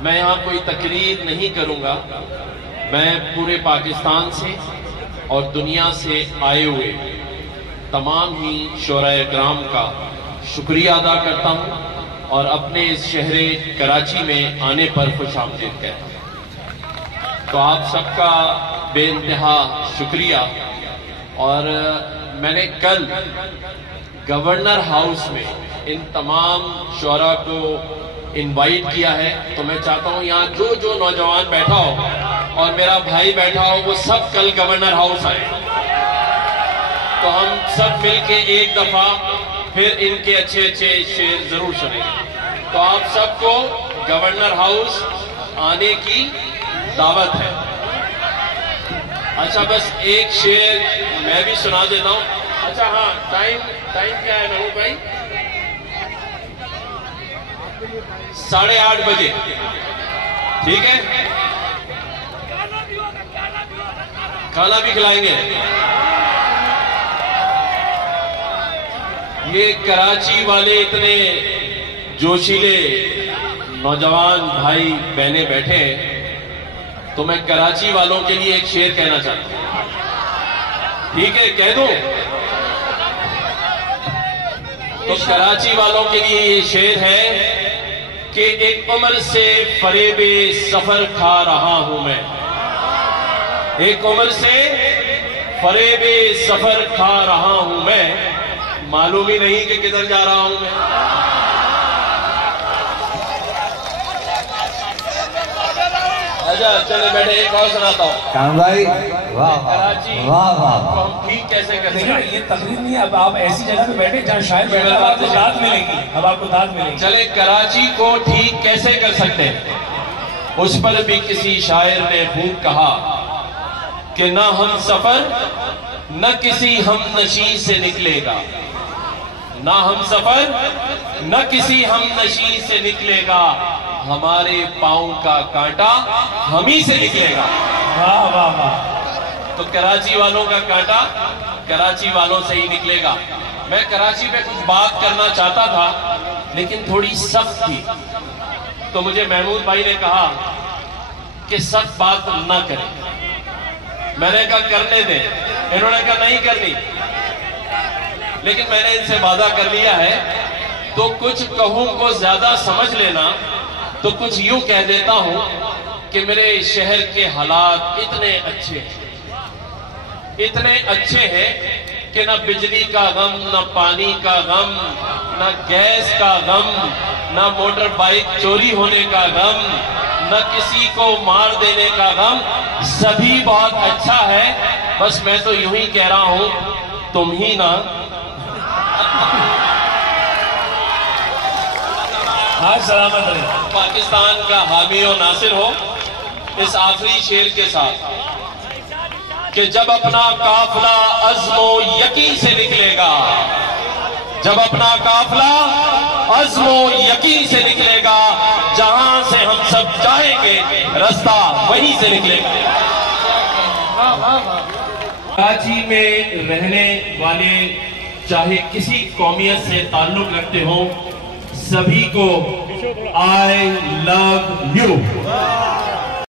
मैं यहाँ कोई तकरीर नहीं करूँगा। मैं पूरे पाकिस्तान से और दुनिया से आए हुए तमाम ही शोराए किराम का शुक्रिया अदा करता हूँ और अपने इस शहर कराची में आने पर खुशामदीद कहता हूँ। तो आप सबका बेइंतहा शुक्रिया। और मैंने कल गवर्नर हाउस में इन तमाम शोरा को इनवाइट किया है, तो मैं चाहता हूँ यहाँ जो जो नौजवान बैठा हो और मेरा भाई बैठा हो वो सब कल गवर्नर हाउस आए, तो हम सब मिलके एक दफा फिर इनके अच्छे अच्छे शेर जरूर सुनेंगे। तो आप सबको गवर्नर हाउस आने की दावत है। अच्छा, बस एक शेर मैं भी सुना देता हूँ। अच्छा हाँ, टाइम क्या है महबूब भाई? 8:30 बजे, ठीक है? खाना भी खिलाएंगे। ये कराची वाले इतने जोशीले नौजवान भाई बहने बैठे हैं, तो मैं कराची वालों के लिए एक शेर कहना चाहता हूं। ठीक है, कह दूं? तो कराची वालों के लिए ये शेर है कि एक उम्र से फरेबे सफर खा रहा हूं मैं, एक उम्र से फरेबे सफर खा रहा हूं मैं, मालूम ही नहीं कि किधर जा रहा हूं मैं। अच्छा चले बैठे, एक और सुनाता हूँ। काम भाई, वाह कराची वाह वाह। को हम ठीक कैसे कर सकते हैं? ये तकरीर नहीं, अब आप ऐसी जगह पे बैठे जहाँ शायद बैठे, अब आपको दाद मिलेगी, अब आपको दाद मिलेगी। चले, कराची को ठीक कैसे कर सकते हैं? उस पर भी किसी शायर ने खूब कहा कि ना हम सफर न किसी हम नशी से निकलेगा, ना हम सफर न किसी हम नशी से निकलेगा, हमारे पांव का कांटा हम ही से निकलेगा। वाह वाह वाह। तो कराची वालों का कांटा कराची वालों से ही निकलेगा। मैं कराची पे कुछ बात करना चाहता था लेकिन थोड़ी सख्त थी, तो मुझे महमूद भाई ने कहा कि सख्त बात ना करें। मैंने कहा करने दें, इन्होंने कहा नहीं करनी, लेकिन मैंने इनसे वादा कर लिया है, तो कुछ कहूं को ज्यादा समझ लेना, तो कुछ यूं कह देता हूं कि मेरे शहर के हालात इतने अच्छे हैं कि न बिजली का गम, न पानी का गम, न गैस का गम, न मोटर बाइक चोरी होने का गम, न किसी को मार देने का गम, सभी बहुत अच्छा है। बस मैं तो यूं ही कह रहा हूं, तुम ही ना। हाँ, सलामत रहे। पाकिस्तान का हामी और नासिर हो इस आखिरी शेर के साथ कि जब अपना काफिला अज़्मो यकीन से निकलेगा, जब अपना काफिला अज़्मो यकीन से निकलेगा, जहां से हम सब जाएंगे रास्ता वहीं से निकलेगा। कराची में रहने वाले चाहे किसी कौमियत से ताल्लुक रखते हो, सभी को आई लव यू।